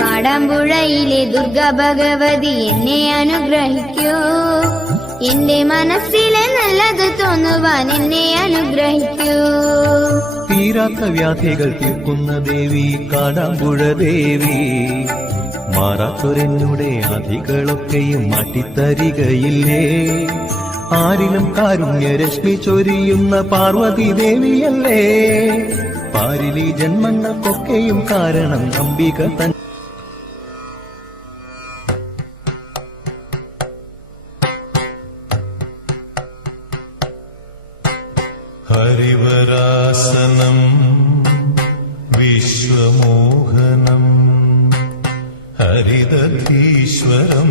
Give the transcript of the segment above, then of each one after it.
കാടാമ്പുഴയിലെ ദുർഗ ഭഗവതി എന്നെ അനുഗ്രഹിക്കൂ. എന്റെ മനസ്സിലെ നല്ലത് തോന്നുവാൻ എന്നെ അനുഗ്രഹിക്കൂ. തീരാത്ത വ്യാധികൾ തീർക്കുന്ന ദേവി കാടാമ്പുഴ ദേവി. മാറാത്തൊരെന്നുടെ ആധികളൊക്കെയും മാറ്റിത്തരികയില്ലേ? ആരിലും കാരുണ്യ രശ്മി ചൊരിയുന്ന പാർവതി ദേവിയല്ലേ പാരിലി ജന്മങ്ങൾക്കൊക്കെയും കാരണം അംബിക തൻ ഹരിവരാസനം വിശ്വമോഹനം ഹരിതീശ്വരം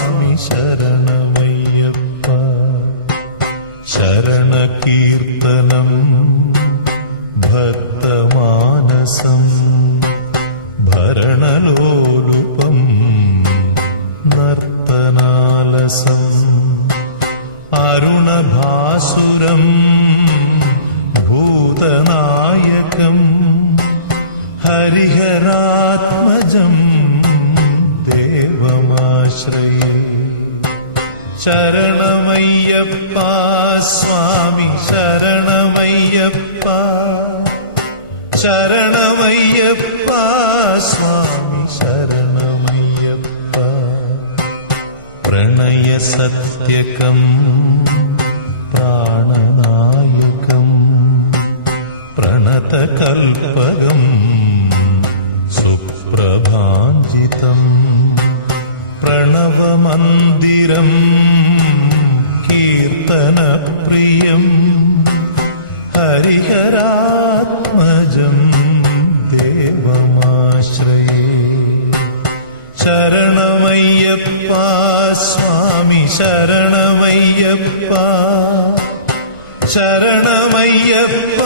ഹരിഹരാത്മജം ദേവമാശ്രയ. ശരണമയ്യപ്പ സ്വാമി ശരണമയ്യപ്പ. ശരണമയ്യപ്പ സ്വാമി ശരണമയ്യപ്പ. പ്രണയസത്യകം പ്രാണനായകം പ്രണതകൽപകം പ്രണവമന്ദിരം കീർത്തനപ്രിയം ഹരിഹരാത്മജം ദേവമാശ്രയേ. ശരണമയ്യപ്പ സ്വാമി ശരണമയ്യപ്പ ശരണമയ്യപ്പ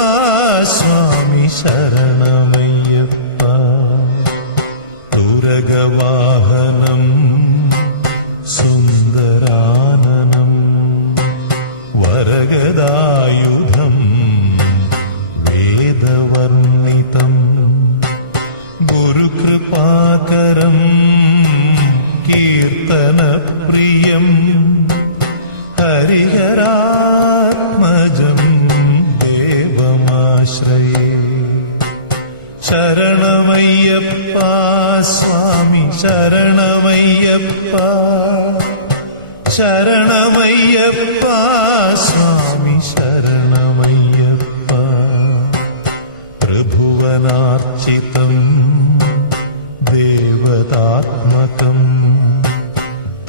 ശരണമയ്യപ്പ സ്വാമി ശരണമയ്യപ്പ. ത്രിഭുവനാർച്ചിതം ദേവതാത്മകം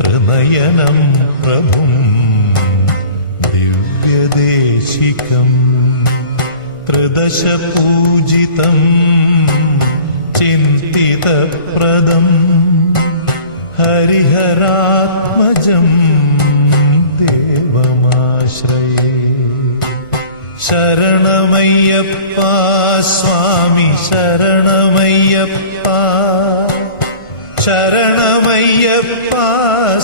ത്രിനയനം പ്രഭും ദിവ്യദേശികം ത്രിദശപൂജിതം ചിന്തിതപ്രദം ഹരിഹരാത്മജം शरणमय्यप्पा स्वामि शरणमय्यप्पा शरणमय्यप्पा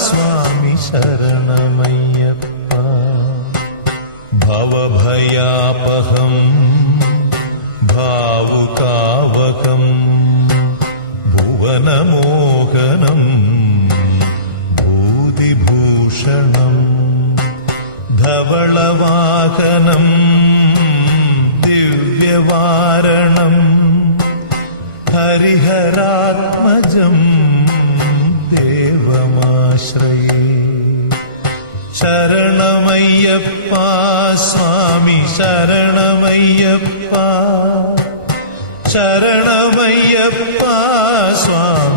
स्वामी शरणमय्यप्पा भवभयापहम् ദിവ്യവാരണം ഹരിഹരാത്മജം ദേവമാശ്രയേ. ശരണമയ്യപ്പ സ്വാമി ശരണമയ്യപ്പ. ശരണമയ്യപ്പ സ്വാമി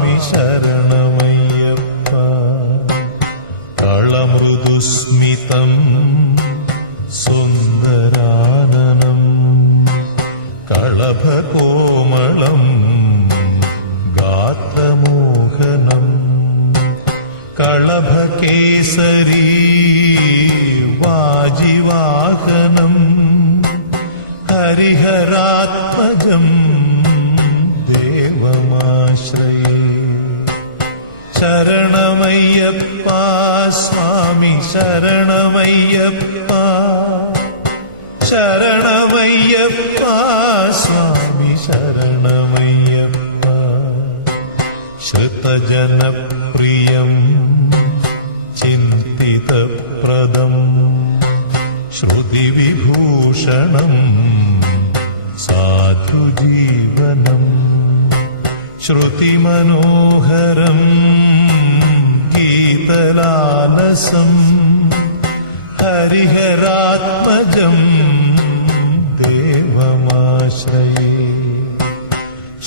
शरणमय्यप्पा स्वामि शरणमय्यप्पा शरणमय्यप्पा स्वामि शरणमय्यप्पा श्रुतजन रसम् हरिहरात्मजम् देवमाश्रये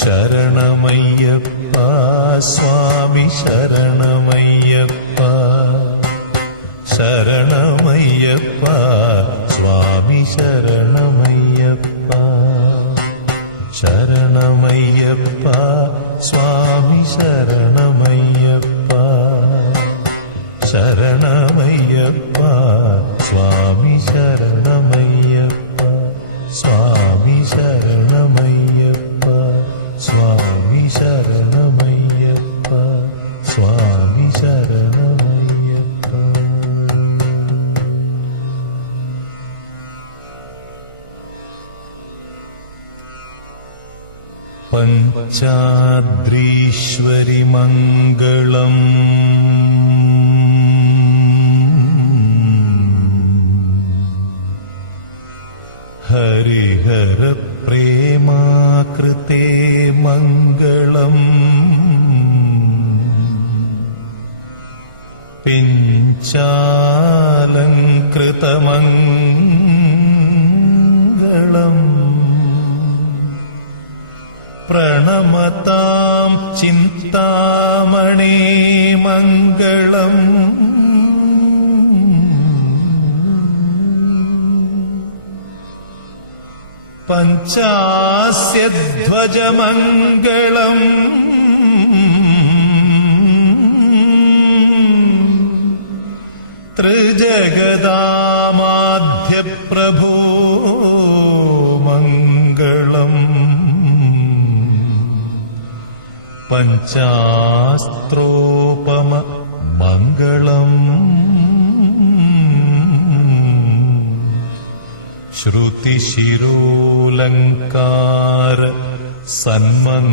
शरणमय्यप्पा स्वामि शरणमय्यप्पा शरणमय्यप्पा पञ्चाद्रीश्वरि मङ्गलम् हरिहरप्रेमाकृते मङ्ग प्रणमतां चिन्तामणे मङ्गलम् पञ्चास्य ध्वजमङ्गलम् त्रिजगदामाध्यप्रभो पञ्चास्त्रोपम मङ्गलम्। श्रुतिशिरोलङ्कार सन्मन्।